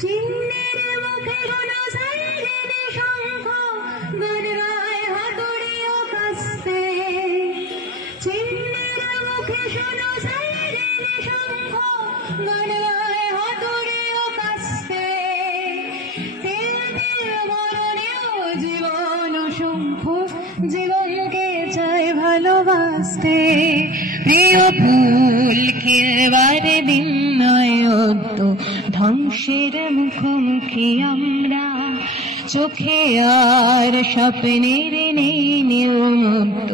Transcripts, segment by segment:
চিহ্নের মুখে কোনো সাইরেন শঙ্খ গণরায় হাতুড়িও কাস্তে চিহ্নের মুখে শোনো সাইরেন শঙ্খ গণরায় হাতুড়িও কাস্তে তিল তিল মরণেও জীবন অসংখ্য জীবনকে চায় ভালোবাসতে প্রিয় ফুল খেলবারে দিন নয় তো ধ্বংসের মুখোমুখি আমরা চোখে আর স্বপ্নের নেই নীলমুক্ত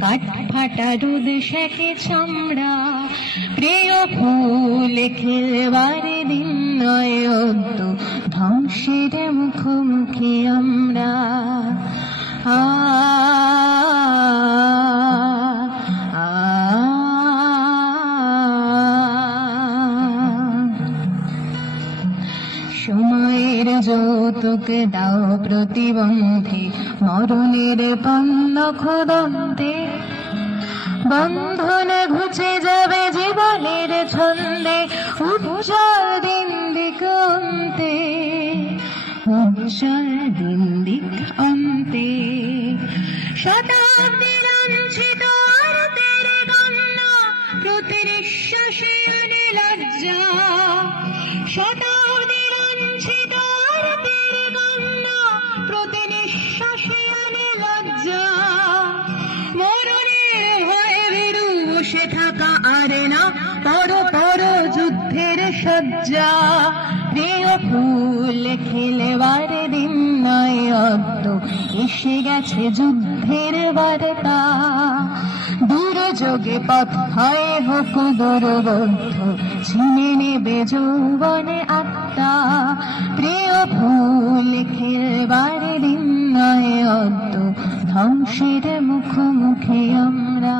কাঠ ফাটা দুধ শেখে চামড়া প্রিয় ফুল খেলবারে দিন নয় তো ধ্বংসের মুখোমুখি আমরা সময়ের যৌতুক দাও প্রতিবন্ধী মরণের পণ্য খোদন্তে বন্ধন ঘুচে যাবে জীবনের ছন্দে উজ্জ্বল দিন দিগন্তে উজ্জ্বল দিন দিগন্তে শতাব্দীর লাঞ্ছিত আরতের গণ্য প্রতিনিঃশ্বাসে লজ্জা শতাব্দীর লাঞ্ছিত আরতের গণ্য প্রতিনিঃশ্বাসে লজ্জা মরণের ভয়ে ভীরু বসে থাকা আর না পর পর যুদ্ধের সজ্জা প্রিয় ফুল খেলবার দিন নয় তো এসে গেছে যুদ্ধের বার্তা দুর্যোগে পথ হয় হোক দুর্বদ্ধ ছিনে নেবে যৌবনে আত্মা প্রিয় ফুল খেলবার দিন নয় তো ধ্বংসের মুখোমুখি আমরা।